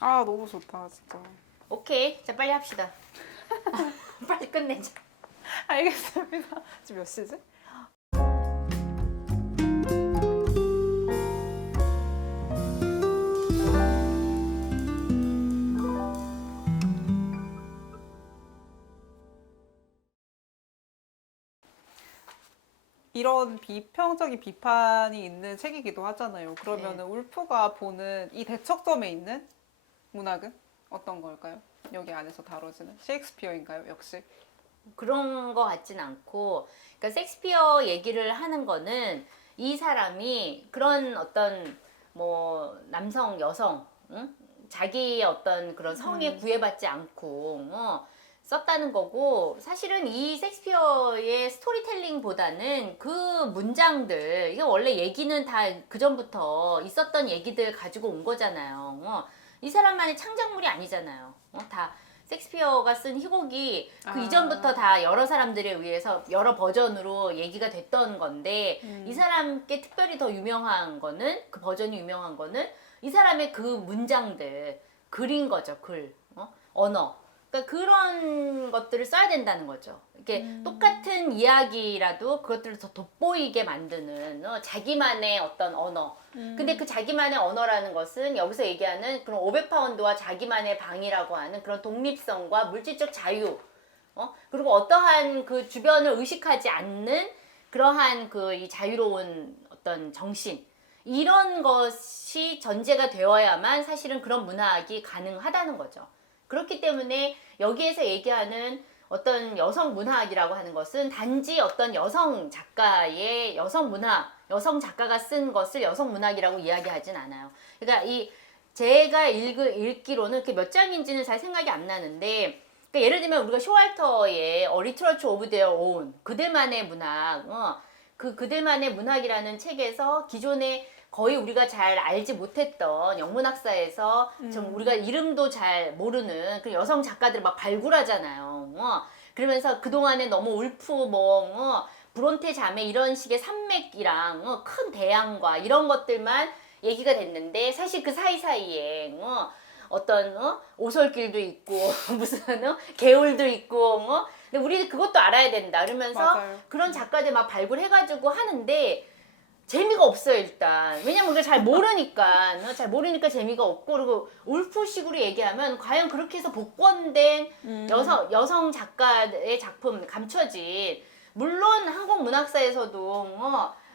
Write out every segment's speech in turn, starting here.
아, 너무 좋다, 진짜. 오케이. 자, 빨리 합시다. 빨리 끝내자. 알겠습니다. 지금 몇 시지? 이런 비평적인 비판이 있는 책이기도 하잖아요. 그러면은 울프가 보는 이 대척점에 있는 문학은 어떤 걸까요? 여기 안에서 다뤄지는 셰익스피어인가요? 역시. 그런 거 같진 않고, 그러니까 섹스피어 얘기를 하는 거는 이 사람이 그런 어떤 뭐 남성, 여성, 응? 자기의 어떤 그런 성에 구애받지 않고 썼다는 거고, 사실은 이 섹스피어의 스토리텔링보다는 그 문장들, 이게 원래 얘기는 다 그 전부터 있었던 얘기들 가지고 온 거잖아요. 이 사람만의 창작물이 아니잖아요. 다 섹스피어가 쓴 희곡이 그 이전부터 다 여러 사람들에 의해서 여러 버전으로 얘기가 됐던 건데, 이 사람께 특별히 더 유명한 거는, 그 버전이 유명한 거는 이 사람의 그 문장들, 글인 거죠. 글, 언어. 그러니까 그런 것들을 써야 된다는 거죠. 이렇게 똑같은 이야기라도 그것들을 더 돋보이게 만드는 자기만의 어떤 언어. 근데 그 자기만의 언어라는 것은 여기서 얘기하는 그런 500파운드와 자기만의 방이라고 하는 그런 독립성과 물질적 자유, 그리고 어떠한 그 주변을 의식하지 않는 그러한 그 이 자유로운 어떤 정신, 이런 것이 전제가 되어야만 사실은 그런 문학이 가능하다는 거죠. 그렇기 때문에 여기에서 얘기하는 어떤 여성 문학이라고 하는 것은 단지 어떤 여성 작가의 여성 문학, 여성 작가가 쓴 것을 여성 문학이라고 이야기하진 않아요. 그러니까 이 제가 읽기로는 그게 몇 장인지는 잘 생각이 안 나는데, 그러니까 예를 들면 우리가 쇼왈터의 A Literature of Their Own, 그들만의 문학, 그들만의 문학이라는 책에서 기존에 거의 우리가 잘 알지 못했던 영문학사에서 좀 우리가 이름도 잘 모르는 그 여성 작가들을 막 발굴하잖아요. 그러면서 그동안에 너무 울프 브론테 자매 이런 식의 산맥이랑 큰 대양과 이런 것들만 얘기가 됐는데, 사실 그 사이사이에 어떤 오솔길도 있고 무슨 개울도 있고 근데 우리 그것도 알아야 된다. 그러면서 맞아요. 그런 작가들 막 발굴해가지고 하는데 재미가 없어요. 일단 왜냐면 우리가 잘 모르니까 잘 모르니까 재미가 없고, 그리고 울프식으로 얘기하면 과연 그렇게 해서 복권된 여성 작가의 작품 감춰진, 물론 한국 문학사에서도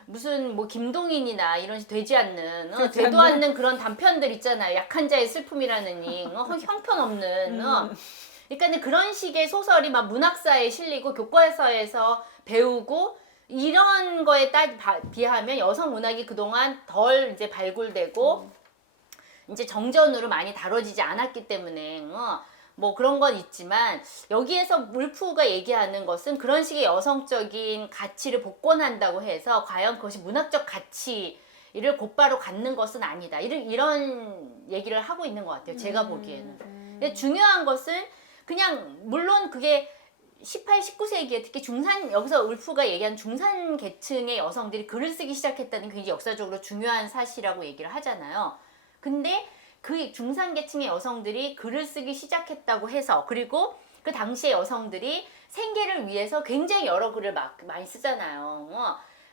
무슨 뭐 김동인이나 이런 되지 않는 되도 않는 그런 단편들 있잖아요. 약한 자의 슬픔이라는 형편없는 그러니까 그런 식의 소설이 막 문학사에 실리고 교과서에서 배우고 이런 거에 비하면 여성 문학이 그동안 덜 이제 발굴되고 이제 정전으로 많이 다뤄지지 않았기 때문에 뭐 그런 건 있지만, 여기에서 울프가 얘기하는 것은 그런 식의 여성적인 가치를 복권한다고 해서 과연 그것이 문학적 가치를 곧바로 갖는 것은 아니다. 이런 얘기를 하고 있는 것 같아요. 제가 보기에는. 근데 중요한 것은 그냥 물론 그게 18, 19세기에 특히 여기서 울프가 얘기한 중산 계층의 여성들이 글을 쓰기 시작했다는 게 굉장히 역사적으로 중요한 사실이라고 얘기를 하잖아요. 근데 그 중산 계층의 여성들이 글을 쓰기 시작했다고 해서, 그리고 그 당시의 여성들이 생계를 위해서 굉장히 여러 글을 많이 쓰잖아요.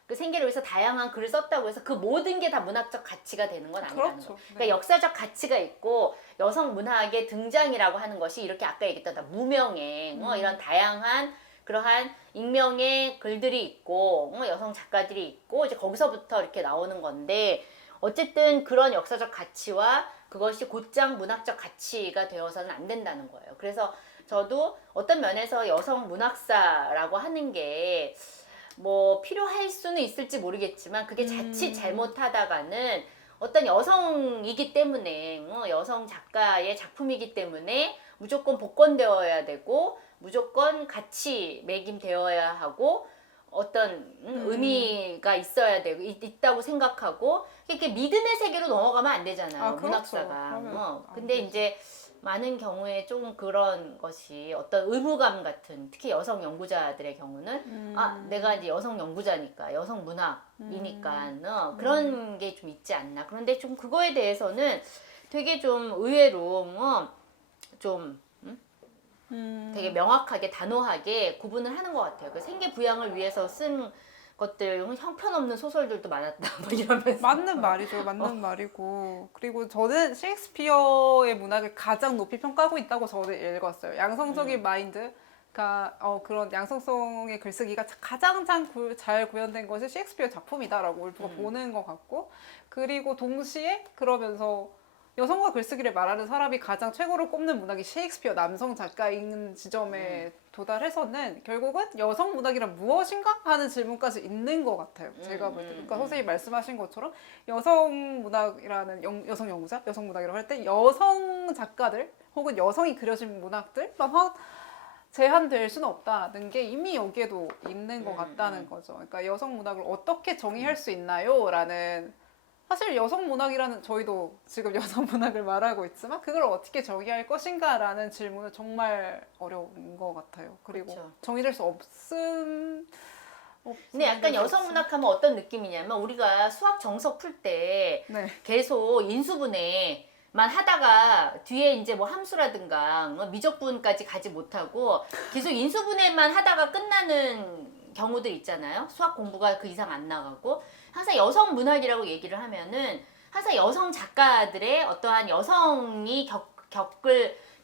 그 생계를 위해서 다양한 글을 썼다고 해서 그 모든 게 다 문학적 가치가 되는 건 아니라는 그렇죠. 거. 그러니까 역사적 가치가 있고 여성 문학의 등장이라고 하는 것이 이렇게 아까 얘기했던 무명의 이런 다양한 그러한 익명의 글들이 있고 여성 작가들이 있고 이제 거기서부터 이렇게 나오는 건데, 어쨌든 그런 역사적 가치와 그것이 곧장 문학적 가치가 되어서는 안 된다는 거예요. 그래서 저도 어떤 면에서 여성 문학사라고 하는 게 뭐 필요할 수는 있을지 모르겠지만, 그게 자칫 잘못하다가는 어떤 여성이기 때문에 여성 작가의 작품이기 때문에 무조건 복권되어야 되고 무조건 가치 매김되어야 하고 어떤 의미가 있어야 되고 있다고 생각하고, 이렇게 믿음의 세계로 넘어가면 안 되잖아요. 그렇죠. 문학사가. 근데 이제 많은 경우에 조금 그런 것이 어떤 의무감 같은, 특히 여성 연구자들의 경우는 내가 이제 여성 연구자니까 여성 문학이니까 그런 게 좀 있지 않나. 그런데 좀 그거에 대해서는 되게 좀 의외로 좀 되게 음. 명확하게 단호하게 구분을 하는 것 같아요. 그 생계 부양을 위해서 쓴 것들 형편없는 소설들도 많았다 뭐 이러면서 맞는 말이죠. 맞는 말이고. 그리고 저는 셰익스피어의 문학을 가장 높이 평가하고 있다고 저는 읽었어요. 양성적인 마인드가 그런 양성성의 글쓰기가 가장 잘 구현된 것이 셰익스피어 작품이다라고 울프가 보는 것 같고, 그리고 동시에 그러면서 여성과 글쓰기를 말하는 사람이 가장 최고로 꼽는 문학이 셰익스피어 남성 작가인 지점에 도달해서는 결국은 여성 문학이란 무엇인가 하는 질문까지 있는 것 같아요. 제가 볼 때. 그러니까 선생님이 말씀하신 것처럼 여성 문학이라는 여성 연구자, 여성 문학이라고 할 때 여성 작가들 혹은 여성이 그려진 문학들만 제한될 수는 없다는 게 이미 여기에도 있는 것 같다는 거죠. 그러니까 여성 문학을 어떻게 정의할 수 있나요? 라는, 사실 여성 문학이라는, 저희도 지금 여성 문학을 말하고 있지만 그걸 어떻게 정의할 것인가라는 질문은 정말 어려운 것 같아요. 그리고 그렇죠. 정의될 수 없음. 근데 약간 여성 문학하면 어떤 느낌이냐면 우리가 수학 정석 풀 때 네. 계속 인수분해만 하다가 뒤에 이제 뭐 함수라든가 미적분까지 가지 못하고 계속 인수분해만 하다가 끝나는 경우들 있잖아요. 수학 공부가 그 이상 안 나가고 항상 여성 문학이라고 얘기를 하면은 항상 여성 작가들의 어떠한 여성이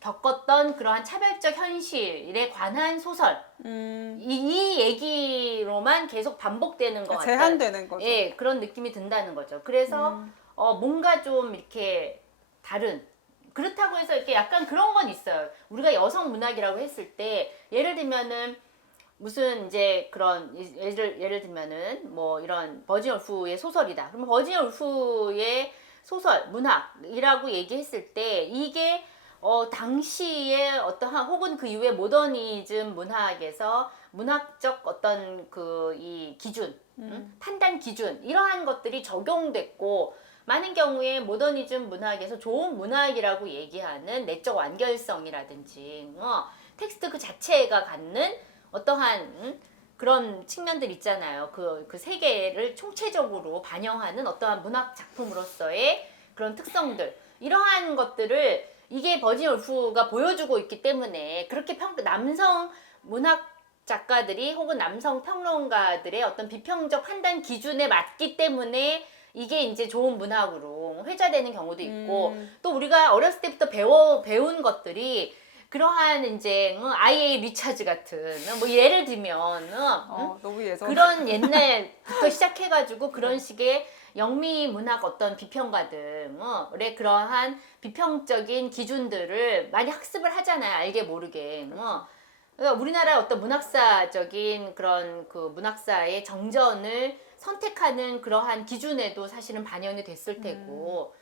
겪었던 그러한 차별적 현실에 관한 소설 이 얘기로만 계속 반복되는 것 같아요. 제한되는 거죠. 예, 그런 느낌이 든다는 거죠. 그래서 뭔가 좀 이렇게 다른, 그렇다고 해서 이렇게 약간 그런 건 있어요. 우리가 여성 문학이라고 했을 때 예를 들면은 무슨 이제 그런 예를 들면은 뭐 이런 버지니아 울프의 소설이다. 그러면 버지니아 울프의 소설 문학이라고 얘기했을 때 이게 당시에 어떠한 혹은 그 이후에 모더니즘 문학에서 문학적 어떤 그 이 기준, 판단 기준 이러한 것들이 적용됐고 많은 경우에 모더니즘 문학에서 좋은 문학이라고 얘기하는 내적 완결성이라든지 텍스트 그 자체가 갖는 어떠한 그런 측면들 있잖아요. 그 세계를 총체적으로 반영하는 어떠한 문학 작품으로서의 그런 특성들 이러한 것들을 이게 버지니아 울프가 보여주고 있기 때문에 그렇게 남성 문학 작가들이 혹은 남성 평론가들의 어떤 비평적 판단 기준에 맞기 때문에 이게 이제 좋은 문학으로 회자되는 경우도 있고 또 우리가 어렸을 때부터 배운 것들이 그러한 이제 I.A. 리차즈 같은 뭐 예를 들면 너무 예전. 그런 옛날부터 시작해가지고 그런 식의 영미 문학 어떤 비평가들의 그러한 비평적인 기준들을 많이 학습을 하잖아요. 알게 모르게. 그러니까 우리나라 어떤 문학사적인 그런 그 문학사의 정전을 선택하는 그러한 기준에도 사실은 반영이 됐을 테고.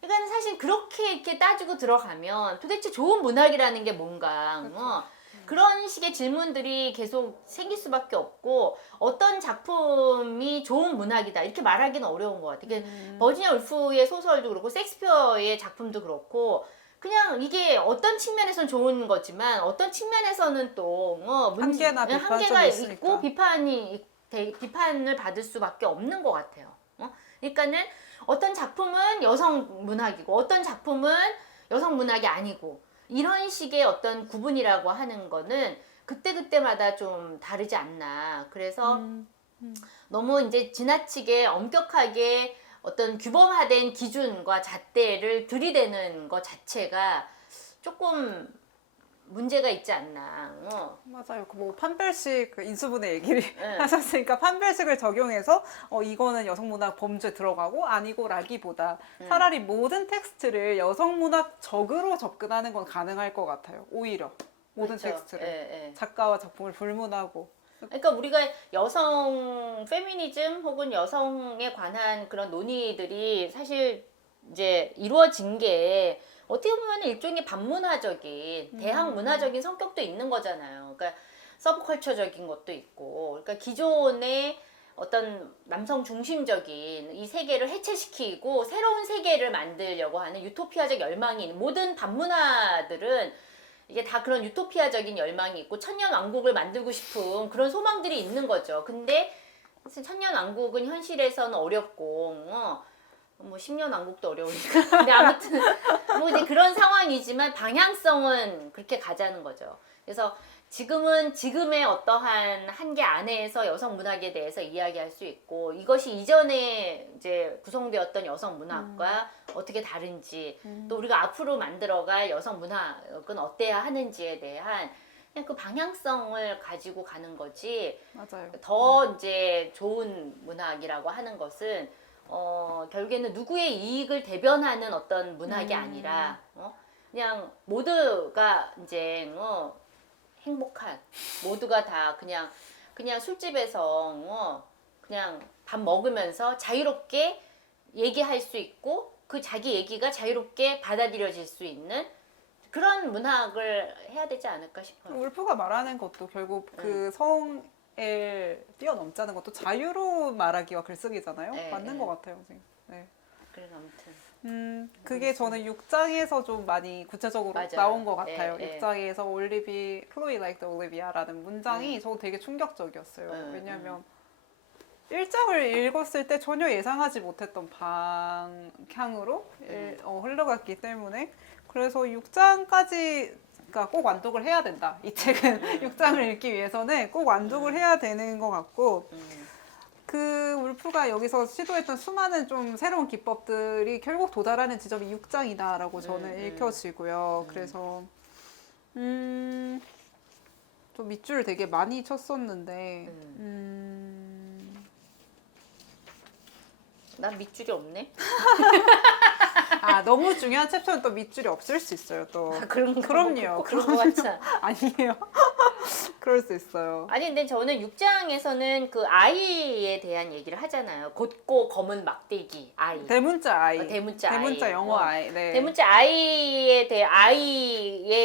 그러니까 사실 그렇게 이렇게 따지고 들어가면 도대체 좋은 문학이라는 게 뭔가 그런 식의 질문들이 계속 생길 수밖에 없고 어떤 작품이 좋은 문학이다 이렇게 말하기는 어려운 것 같아요. 버지니아 울프의 소설도 그렇고 섹스피어의 작품도 그렇고 그냥 이게 어떤 측면에서는 좋은 거지만 어떤 측면에서는 또 한계나 한계가 비판점이 있고 비판을 받을 수밖에 없는 것 같아요. 그러니까는 어떤 작품은 여성 문학이고 어떤 작품은 여성 문학이 아니고 이런 식의 어떤 구분이라고 하는 거는 그때그때마다 좀 다르지 않나. 그래서 너무 이제 지나치게 엄격하게 어떤 규범화된 기준과 잣대를 들이대는 것 자체가 조금 문제가 있지 않나. 맞아요. 뭐 판별식 그 인수분해 얘기를 하셨으니까 판별식을 적용해서 이거는 여성문학 범죄 들어가고 아니고라기보다 차라리 모든 텍스트를 여성문학적으로 접근하는 건 가능할 것 같아요. 오히려 모든 그렇죠. 텍스트를 작가와 작품을 불문하고. 그러니까 우리가 여성 페미니즘 혹은 여성에 관한 그런 논의들이 사실 이제 이루어진 게 어떻게 보면 일종의 반문화적인 대학 문화적인 성격도 있는 거잖아요. 그러니까 서브컬처적인 것도 있고, 그러니까 기존의 어떤 남성 중심적인 이 세계를 해체시키고 새로운 세계를 만들려고 하는 유토피아적 열망이 있는 모든 반문화들은 이게 다 그런 유토피아적인 열망이 있고 천년 왕국을 만들고 싶은 그런 소망들이 있는 거죠. 근데 천년 왕국은 현실에서는 어렵고 뭐 10년 왕국도 어려우니까. 근데 아무튼 뭐 이제 그런 상황이지만 방향성은 그렇게 가자는 거죠. 그래서 지금은 지금의 어떠한 한계 안에서 여성 문학에 대해서 이야기할 수 있고 이것이 이전에 이제 구성되었던 여성 문학과 어떻게 다른지 또 우리가 앞으로 만들어갈 여성 문학은 어때야 하는지에 대한 그냥 그 방향성을 가지고 가는 거지. 맞아요. 더 이제 좋은 문학이라고 하는 것은 결국에는 누구의 이익을 대변하는 어떤 문학이 아니라 그냥 모두가 이제 행복한 모두가 다 그냥 술집에서 그냥 밥 먹으면서 자유롭게 얘기할 수 있고 그 자기 얘기가 자유롭게 받아들여질 수 있는 그런 문학을 해야 되지 않을까 싶어요. 울프가 말하는 것도 결국 그 성을 뛰어넘자는 것도 자유로운 말하기와 글쓰기잖아요. 네, 맞는 네. 것 같아요, 선생님. 네. 그래서 아무튼 그게 저는 6장에서 좀 많이 구체적으로 맞아요. 나온 것 같아요. 네, 6장에서 Chloe like the Olivia라는 문장이 저도 되게 충격적이었어요. 왜냐하면 1장을 읽었을 때 전혀 예상하지 못했던 방향으로 흘러갔기 때문에 그래서 6장까지 그러니까 꼭 완독을 해야 된다. 이 책은 6장을 읽기 위해서는 꼭 완독을 해야 되는 것 같고 그 울프가 여기서 시도했던 수많은 좀 새로운 기법들이 결국 도달하는 지점이 6장이다라고 저는 읽혀지고요. 그래서 좀 밑줄을 되게 많이 쳤었는데 난 밑줄이 없네. 너무 중요한 챕터는 또 밑줄이 없을 수 있어요. 또 그런 그럼요. 그런 거 같잖아. 아니에요. 그럴 수 있어요. 아니 근데 저는 6장에서는 그 아이에 대한 얘기를 하잖아요. 곧고 검은 막대기 아이. 대문자 아이. 대문자 대문자 아이. 영어 아이. 네. 대문자 아이에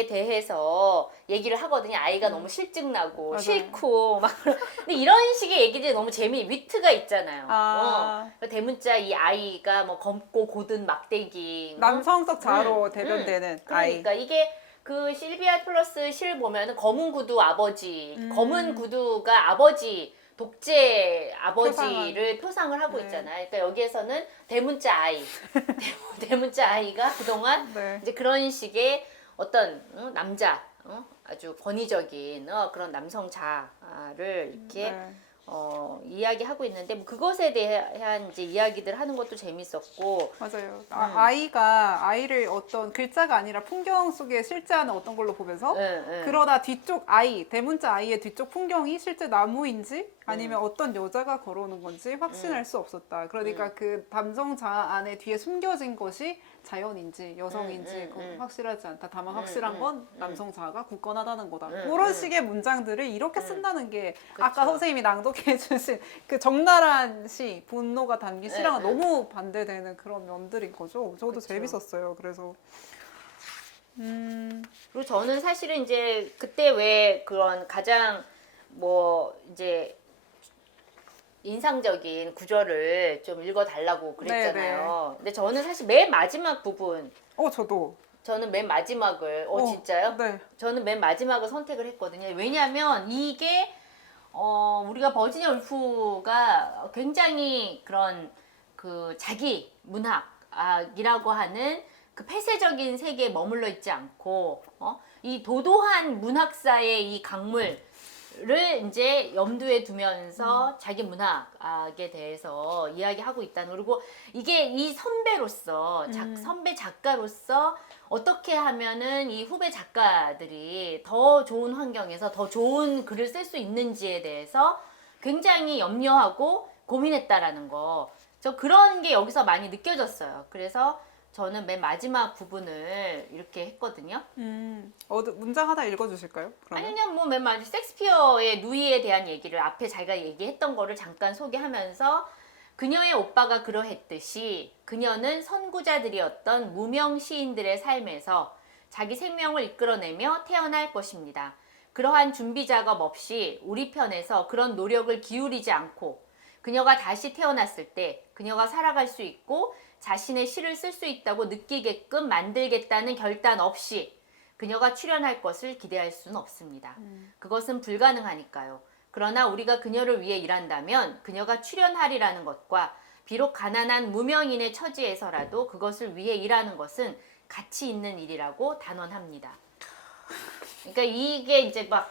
대해서 얘기를 하거든요. 아이가 너무 실증나고 맞아요. 싫고 막 근데 이런 식의 얘기들이 너무 위트가 있잖아요. 아. 대문자 이 아이가 뭐 검고 고든 막대기 남성적 자아로 대변되는 아이. 그러니까 이게 그 실비아 플러스 실 보면은 검은 구두 아버지, 검은 구두가 아버지 독재 아버지를 표상을 하고 네. 있잖아요. 그러니까 여기에서는 대문자 아이, 대문자 아이가 그동안 네. 이제 그런 식의 어떤 남자, 아주 권위적인 그런 남성 자아를 이렇게 네. 이야기하고 있는데 뭐 그것에 대한 이제 이야기들 하는 것도 재밌었고 맞아요. 아이를 어떤 글자가 아니라 풍경 속에 실제하는 어떤 걸로 보면서 그러다 뒤쪽 대문자 아이의 뒤쪽 풍경이 실제 나무인지 아니면 어떤 여자가 걸어오는 건지 확신할 수 없었다. 그러니까 그 남성 자아 안에 뒤에 숨겨진 것이 자연인지 여성인지 그건 확실하지 않다. 다만 확실한 건 남성 자아가 굳건하다는 거다. 그런 식의 문장들을 이렇게 쓴다는 게 아까 선생님이 낭독해 주신 그 적나라한 시, 분노가 담긴 시랑은 너무 반대되는 그런 면들인 거죠. 저도 그쵸. 재밌었어요. 그래서 그리고 저는 사실은 이제 그때 왜 그런 가장 뭐 이제 인상적인 구절을 좀 읽어달라고 그랬잖아요. 근데 저는 사실 맨 마지막 부분, 저도. 저는 맨 마지막을, 진짜요? 네. 저는 맨 마지막을 선택을 했거든요. 왜냐하면 이게 우리가 버지니아 울프가 굉장히 그런 그 자기 문학이라고 하는 그 폐쇄적인 세계에 머물러 있지 않고 이 도도한 문학사의 이 강물을 이제 염두에 두면서 자기 문학에 대해서 이야기하고 있다는, 그리고 이게 이 선배로서 선배 작가로서 어떻게 하면은 이 후배 작가들이 더 좋은 환경에서 더 좋은 글을 쓸 수 있는지에 대해서 굉장히 염려하고 고민했다라는 거, 저 그런 게 여기서 많이 느껴졌어요. 그래서 저는 맨 마지막 부분을 이렇게 했거든요. 문장 하나 읽어주실까요? 그러면? 아니면 뭐 맨 마지막 섹스피어의 누이에 대한 얘기를 앞에 자기가 얘기했던 거를 잠깐 소개하면서, 그녀의 오빠가 그러했듯이 그녀는 선구자들이었던 무명 시인들의 삶에서 자기 생명을 이끌어내며 태어날 것입니다. 그러한 준비 작업 없이 우리 편에서 그런 노력을 기울이지 않고 그녀가 다시 태어났을 때 그녀가 살아갈 수 있고 자신의 시를 쓸 수 있다고 느끼게끔 만들겠다는 결단 없이 그녀가 출연할 것을 기대할 수는 없습니다. 그것은 불가능하니까요. 그러나 우리가 그녀를 위해 일한다면 그녀가 출연하리라는 것과 비록 가난한 무명인의 처지에서라도 그것을 위해 일하는 것은 가치 있는 일이라고 단언합니다. 그러니까 이게 이제 막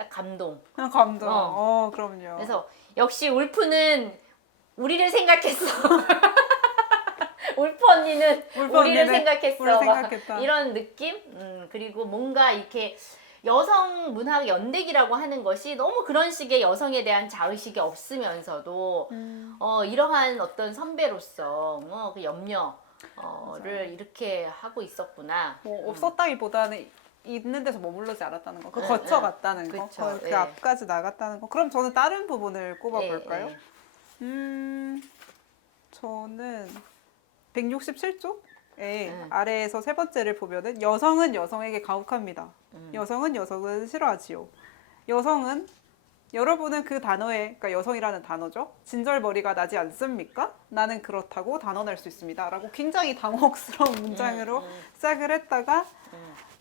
딱 감동. 그냥 감동. 어. 그럼요. 그래서 역시 울프는 우리를 생각했어. 울프 언니는 울프 우리를 언니는 생각했어. 우리를 막 생각했다. 이런 느낌? 그리고 뭔가 이렇게 여성 문학 연대기라고 하는 것이 너무 그런 식의 여성에 대한 자의식이 없으면서도 이러한 어떤 선배로서 그 염려를 이렇게 하고 있었구나. 뭐 없었다기보다는 있는 데서 머무르지 않았다는 거, 그 응, 거쳐갔다는 거, 그쵸, 그 예. 앞까지 나갔다는 거. 그럼 저는 다른 부분을 꼽아볼까요? 예, 예. 저는 167쪽에 응. 아래에서 세 번째를 보면은 여성은 여성에게 가혹합니다. 음. 여성은 여성은 싫어하지요. 여성은 여러분은 그 단어에, 그러니까 여성이라는 단어죠. 진절머리가 나지 않습니까? 나는 그렇다고 단언할 수 있습니다. 라고 굉장히 당혹스러운 문장으로 시작을 했다가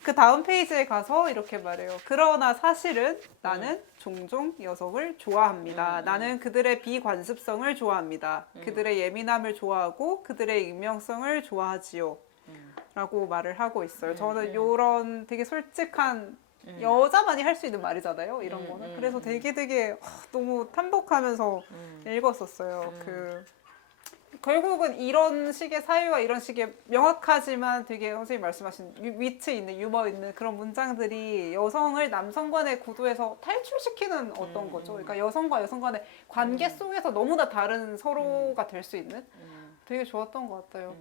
그 다음 페이지에 가서 이렇게 말해요. 그러나 사실은 나는 종종 여성을 좋아합니다. 나는 그들의 비관습성을 좋아합니다. 그들의 예민함을 좋아하고 그들의 익명성을 좋아하지요. 라고 말을 하고 있어요. 저는 이런 되게 솔직한 여자만이 할 수 있는 말이잖아요. 이런 거는. 그래서 되게 너무 탄복하면서 읽었었어요. 결국은 이런 식의 사유와 이런 식의 명확하지만 되게 선생님 말씀하신 위트 있는 유머 있는 그런 문장들이 여성을 남성간의 구도에서 탈출시키는 어떤 거죠. 그러니까 여성과 여성 간의 관계 속에서 너무나 다른 서로가 될 수 있는 되게 좋았던 것 같아요.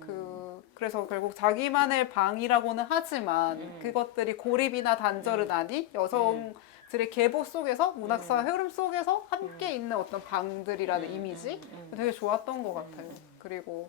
그래서 결국 자기만의 방이라고는 하지만 그것들이 고립이나 단절은 아닌 여성들의 계보 속에서 문학사 흐름 속에서 함께 있는 어떤 방들이라는 이미지 되게 좋았던 것 같아요. 그리고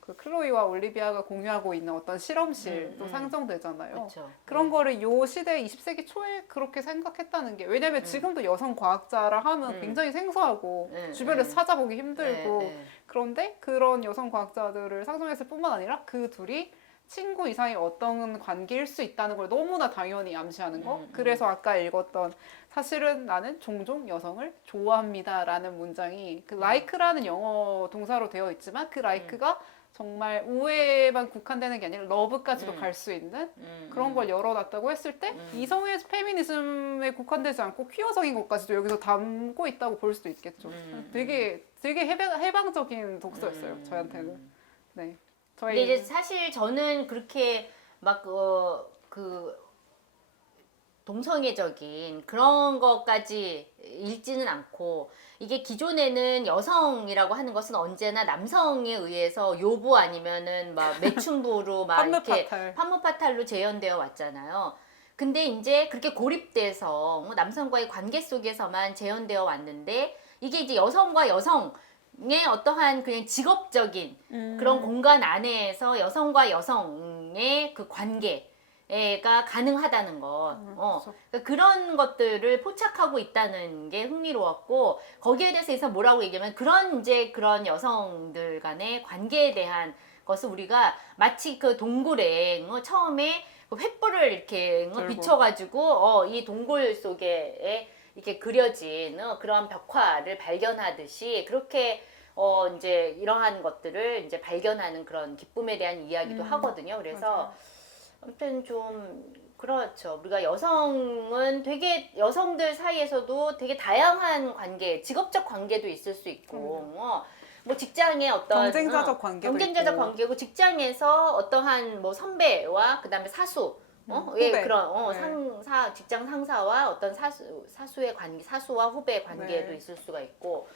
그 클로이와 올리비아가 공유하고 있는 어떤 실험실도 상정되잖아요. 그쵸. 그런 거를 요 시대 20세기 초에 그렇게 생각했다는 게 왜냐면 지금도 여성 과학자라 하면 굉장히 생소하고 주변에서 찾아보기 힘들고 그런데 그런 여성 과학자들을 상정했을 뿐만 아니라 그 둘이 친구 이상의 어떤 관계일 수 있다는 걸 너무나 당연히 암시하는 거. 그래서 아까 읽었던 사실은 나는 종종 여성을 좋아합니다라는 문장이 그 like라는 영어 동사로 되어 있지만 그 like가 정말 우애에만 국한되는 게 아니라 러브까지도 갈 수 있는 그런 걸 열어놨다고 했을 때 이성의 페미니즘에 국한되지 않고 퀴어적인 것까지도 여기서 담고 있다고 볼 수도 있겠죠. 되게 해방적인 독서였어요. 저한테는. 네. 근데 이제 사실 저는 그렇게 막 그 동성애적인 그런 것까지 읽지는 않고 이게 기존에는 여성이라고 하는 것은 언제나 남성에 의해서 요부 아니면은 막 매춘부로 막 이렇게 판무파탈로 재현되어 왔잖아요. 근데 이제 그렇게 고립돼서 남성과의 관계 속에서만 재현되어 왔는데 이게 이제 여성과 여성의 어떠한 그냥 직업적인 그런 공간 안에서 여성과 여성의 그 관계가 가능하다는 것. 그러니까 그런 것들을 포착하고 있다는 게 흥미로웠고 거기에 대해서 뭐라고 얘기하면 그런 여성들 간의 관계에 대한 것을 우리가 마치 그 동굴에 처음에 그 횃불을 이렇게 비춰가지고 이 동굴 속에 이렇게 그려진 그런 벽화를 발견하듯이 그렇게 이제 이러한 것들을 이제 발견하는 그런 기쁨에 대한 이야기도 하거든요. 그래서 맞아요. 아무튼 좀 그렇죠. 우리가 여성은 되게 여성들 사이에서도 되게 다양한 관계, 직업적 관계도 있을 수 있고, 뭐 직장의 어떤 경쟁자적 관계도 경쟁자적 있고. 관계고 직장에서 어떠한 뭐 선배와 그다음에 사수, 후배. 그런 네. 직장 상사와 어떤 사수의 관계, 사수와 후배의 관계도 네. 있을 수가 있고.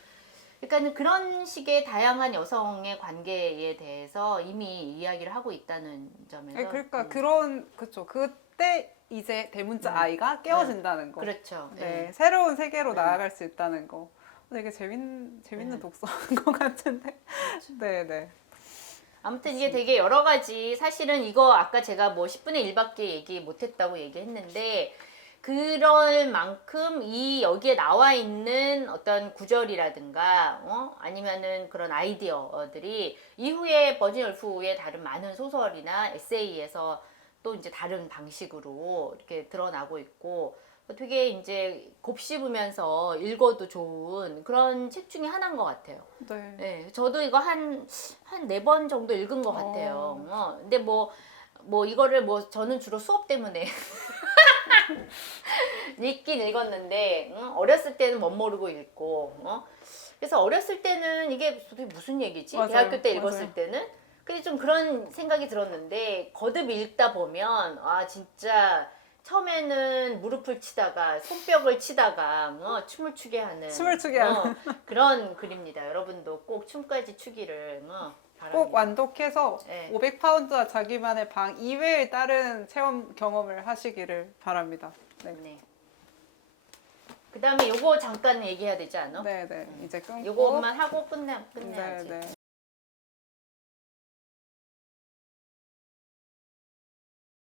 그러니까 그런 식의 다양한 여성의 관계에 대해서 이미 이야기를 하고 있다는 점에서 네, 그러니까 그쵸. 그때 이제 대문자 아이가 깨어진다는 거. 그렇죠. 네, 예. 새로운 세계로 나아갈 수 있다는 거. 되게 재밌는 독서인 것 같은데. 네네. 아무튼 이게 되게 여러 가지 사실은 이거 아까 제가 뭐 10분의 1밖에 얘기 못했다고 얘기했는데 그럴 만큼 이 여기에 나와 있는 어떤 구절이라든가 아니면은 그런 아이디어들이 이후에 버지니아 울프의 다른 많은 소설이나 에세이에서 또 이제 다른 방식으로 이렇게 드러나고 있고 되게 이제 곱씹으면서 읽어도 좋은 그런 책 중에 하나인 것 같아요. 네. 네, 저도 이거 한 4번 정도 읽은 것 같아요. 근데 뭐 이거를 저는 주로 수업 때문에 읽긴 읽었는데, 어렸을 때는 멋모르고 읽고, 그래서 어렸을 때는 이게 도대체 무슨 얘기지? 맞아요, 대학교 때 읽었을 맞아요. 때는. 근데 좀 그런 생각이 들었는데, 거듭 읽다 보면, 아, 진짜, 처음에는 무릎을 치다가, 손뼉을 치다가, 춤을 추게 하는. 춤을 추게 하는. 그런 글입니다. 여러분도 꼭 춤까지 추기를, 바랍니다. 꼭 완독해서 네. 500파운드와 자기만의 방 이외의 다른 체험 경험을 하시기를 바랍니다. 네. 네. 그 다음에 요거 잠깐 얘기해야 되지 않아? 네, 네. 이제 끊고. 요거만 하고 끝내야지. 네, 네.